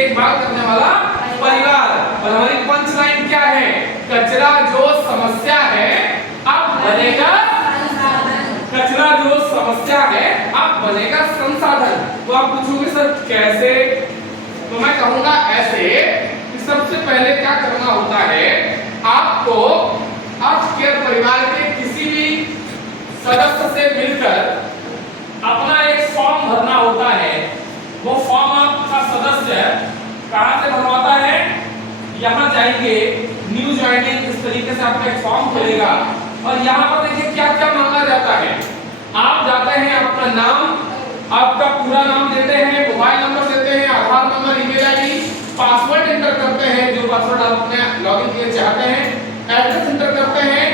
देखभाल करने वाला परिवार। और हमारी पंच लाइन क्या है? कचरा जो समस्या है अब बनेगा कचरा जो समस्या है अब बनेगा संसाधन। तो आप पूछोगे सर कैसे? तो मैं कहूंगा ऐसे कि सबसे पहले क्या करना होता है, आपको आपके परिवार के किसी भी सदस्य से मिलकर अपना एक फॉर्म भरना होता है। वो फॉर्म आपका सदस्य कहां से भरवाता है? यहाँ जाएंगे, न्यू ज्वाइनिंग, इस तरीके से आपका एक फॉर्म खुलेगा और यहाँ पर देखिए क्या क्या मांगा जाता है। आप जाते हैं, अपना नाम, आपका पूरा नाम देते हैं, मोबाइल नंबर देते हैं, Aadhaar number, email ID, password enter करते हैं, जो पासवर्ड आप अपने लॉगिन के लिए चाहते हैं, एड्रेस एंटर करते हैं,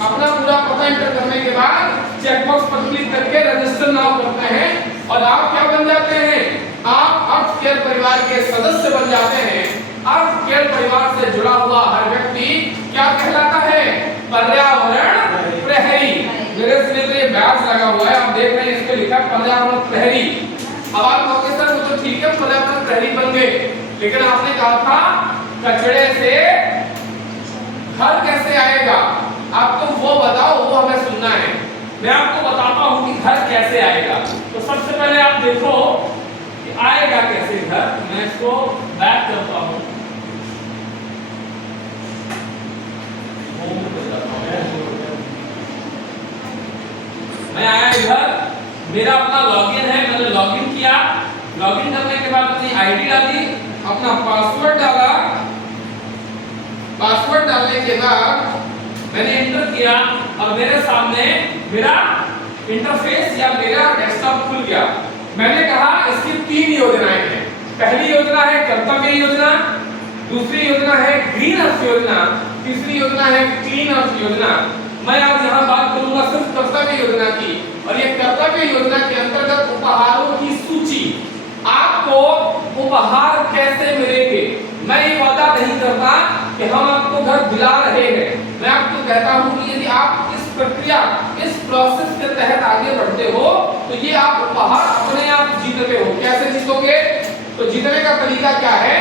अपना पूरा पता एंटर करने के बाद चेकबॉक्स पर क्लिक करके रजिस्टर नाउ करते हैं और आप क्या बन जाते हैं? आप अर्थ केयर परिवार के सदस्य बन जाते हैं। अर्थ केयर परिवार से जुड़ा हुआ हर व्यक्ति क्या कहलाता है? पर्यावरण प्रहरी। मेरे इसमें तो ये बैच लगा हुआ है, आप देख रहे हैं, इस पे लिखा पर्यावरण प्रहरी। अब आप कहोगे सर वो तो ठीक है, पर्यावरण प्रहरी बन गए, लेकिन आपने कहा था कचरे से घर कैसे आएगा? आपको वो बताओ, वो हमें सुनना है। मैं आपको बताता हूं कि घर कैसे आएगा। तो सबसे पहले आप देखो कि आएगा कैसे घर। मैं इसको बैक करता हूं, मैं आया इधर, मेरा अपना लॉगिन है, मैंने लॉगिन किया। लॉगिन करने के बाद अपनी आईडी डाली, अपना पासवर्ड डाला। पासवर्ड डालने के बाद मैंने एंटर किया और मेरे सामने मेरा इंटरफेस या मेरा डेस्कटॉप खुल गया। मैंने कहा इसकी 3 योजनाएं हैं। पहली योजना है कर्तव्य योजना, दूसरी योजना है ग्रीन अर्थ योजना, तीसरी योजना है क्लीन अर्थ योजना। मैं आज यहाँ बात करूंगा सिर्फ कर्तव्य योजना की। और ये कर्तव्य योजना के अंतर्गत उपहारों की सूची, आपको उपहार कैसे मिलेंगे। मैं ये वादा नहीं करता कि हम आपको घर दिला रहे हैं, मैं आपको कहता हूं कि यदि आप इस प्रक्रिया, इस प्रोसेस के तहत आगे बढ़ते हो तो ये आप उपहार अपने आप जीतते हो। कैसे जीतोगे? तो जीतने का तरीका क्या है?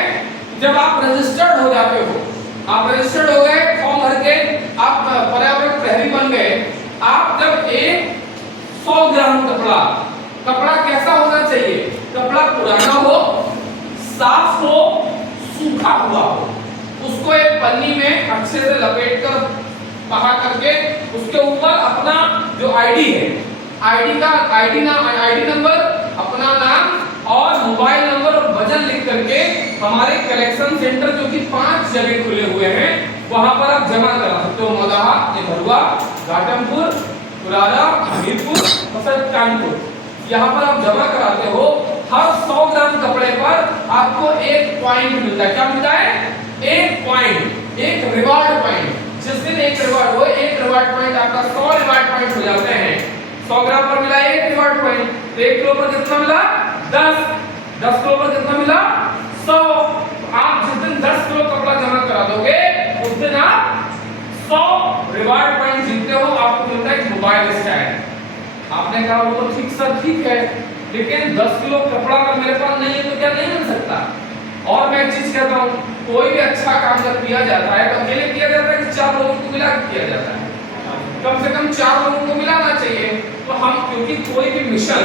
जब आप रजिस्टर्ड हो जाते हो, आप रजिस्टर्ड हो गए, फॉर्म भर के आप पर्यावरण प्रहरी बन गए। आप जब एक 100 ग्राम कपड़ा कैसा होना चाहिए? कपड़ा पुराना हो, साफ हो, सूखा हुआ हो, उसको एक पन्नी में अच्छे से लपेटकर पका करके उसके ऊपर अपना जो आईडी है, आईडी नंबर, अपना नाम और मोबाइल नंबर और वजन लिख करके हमारे कलेक्शन सेंटर जो कि 5 जगह खुले हुए हैं वहां पर आप जमा करा सकते हो। मौलाहा, भरुआ, घाटमपुर, पुराना, हमीरपुर और कानपुर, यहाँ पर आप जमा कराते हो। हर 100 ग्राम कपड़े पर आपको 1 पॉइंट मिलता है। क्या मिलता है? 1 पॉइंट, एक रिवार्ड पॉइंट। जिस दिन एक रिवार्ड हो, 1 रिवार्ड पॉइंट आपका 100 रिवार्ड पॉइंट हो जाते हैं। 100 ग्राम पर मिला 1 रिवार्ड पॉइंट, तो 1 किलो पर कितना मिला? 10 किलो पर कितना मिला? 100। आप जिस दिन 10 किलो कपड़ा जमा करा दोगे उस दिन आप 100 रिवार्ड पॉइंट जीतते हो। आपको मिलता है मोबाइल स्टैंड। आपने कहा वो तो ठीक सर ठीक है, लेकिन 10 किलो कपड़ा अगर मेरे पास नहीं है तो क्या नहीं मिल सकता? और मैं एक चीज कहता हूँ, कोई भी अच्छा काम जब किया जाता है तो अकेले किया जाता है कि 4 लोगों को मिला किया जाता है? कम से कम 4 लोगों को मिलाना चाहिए। तो हम, क्योंकि कोई भी मिशन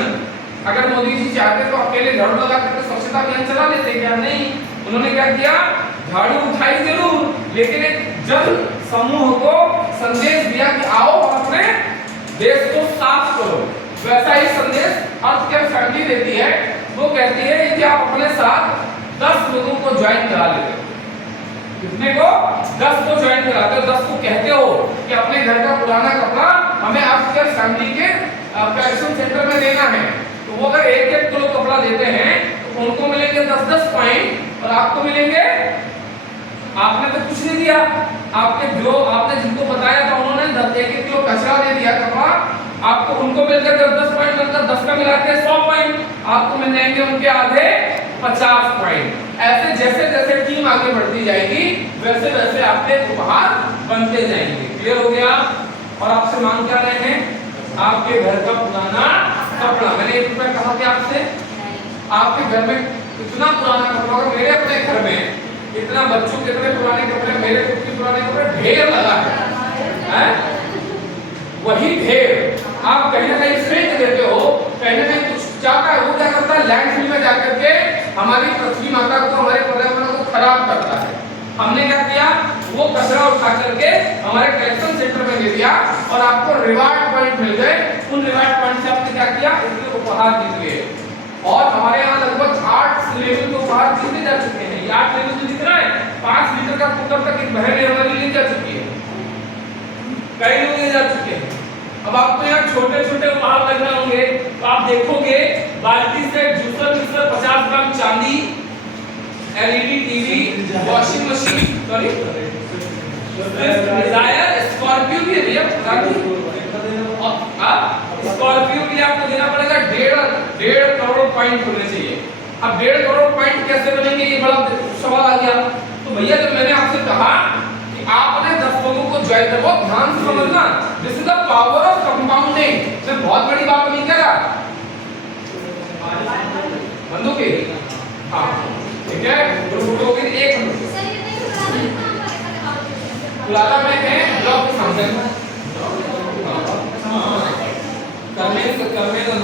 अगर मोदी जी चाहते तो अकेले झाड़ू लगा करके स्वच्छता अभियान चला लेते, क्या नहीं? उन्होंने क्या किया? झाड़ू उठाई जरूर, लेकिन एक जन समूह को संदेश दिया कि आओ और अपने देश को साफ करो। वैसा ही संदेश अर्थ केयर फैमिली देती है। वो कहती है कि आप अपने साथ 10 लोगों को ज्वाइन करा लेते हो। कितने को? 10 को ज्वाइन कराते हो। 10 को कहते हो कि अपने घर का पुराना कपड़ा हमें अर्थ केयर फैमिली के कलेक्शन सेंटर में देना है। तो वो अगर 1-1 किलो कपड़ा देते हैं तो उनको मिलेंगे 10-10 पॉइंट और आपको मिलेंगे, आपने तो कुछ नहीं दिया, आपने जिनको बताया था उन्होंने 1-1 किलो कचरा दे दिया कपड़ा, आपको उनको मिलकर 10-10 पॉइंट, मतलब 10 का मिला के 100 पॉइंट आपको मिल जाएंगे, उनके आधे 50 पॉइंट। ऐसे जैसे जैसे टीम आगे बढ़ती जाएगी वैसे वैसे आपके उपहार बनते जाएंगे। क्लियर हो गया? और आपसे मांग क्या रहे हैं? आपके घर का पुराना कपड़ा। मैंने 1 रुपया कहा था आपसे, आपके घर में इतना पुराना कपड़ा होगा मेरे अपने घर में, इतना बच्चों के इतने पुराने कपड़े, मेरे खुद के पुराने कपड़े ढेर लगा है। वही ढेर आप कहीं ना कहीं फेंक देते हो, कहीं ना कहीं कुछ जाता है, वो क्या करता है लैंडफिल में जाकर के हमारी पृथ्वी माता को, हमारे पर्यावरण को खराब करता है। हमने क्या किया, वो कचरा उठा करके हमारे कलेक्शन सेंटर में दे दिया और आपको रिवार्ड पॉइंट मिल गए। उन रिवार्ड पॉइंट से आपने क्या किया, इसके उपहार जीत गए। और हमारे यहाँ लगभग 8 लेवल के उपहार जीते जा चुके हैं। ये 8 लेवल से दिख रहा है, 5 लीटर का कुकर तक एक बहन हमारी ले जा चुकी है, कई लोग ले जा चुके हैं। अब आपको यहाँ छोटे छोटे उपहार लग रहे होंगे, तो आप देखोगे बाल्टी से जूसर मिक्सर 50 ग्राम चांदी, एलईडी टीवी, वॉशिंग मशीन, सॉरी डिजायर, स्कॉर्पियो भी है भैया, स्कॉर्पियो भी आपको देना पड़ेगा 1.5 करोड़ पॉइंट होने चाहिए। अब 1.5 करोड़ पॉइंट कैसे बनेंगे, ये बड़ा सवाल आ गया। तो भैया जब मैंने आपसे कहा कि आपने 10 लोगों को ज्वाइन कर, बहुत ध्यान से समझना, this is the power of compounding. मैं बहुत बड़ी बात नहीं कह रहा, बंदूक के हाँ ठीक है, तो एक बुलाता में है ब्लॉक के सामने करने करने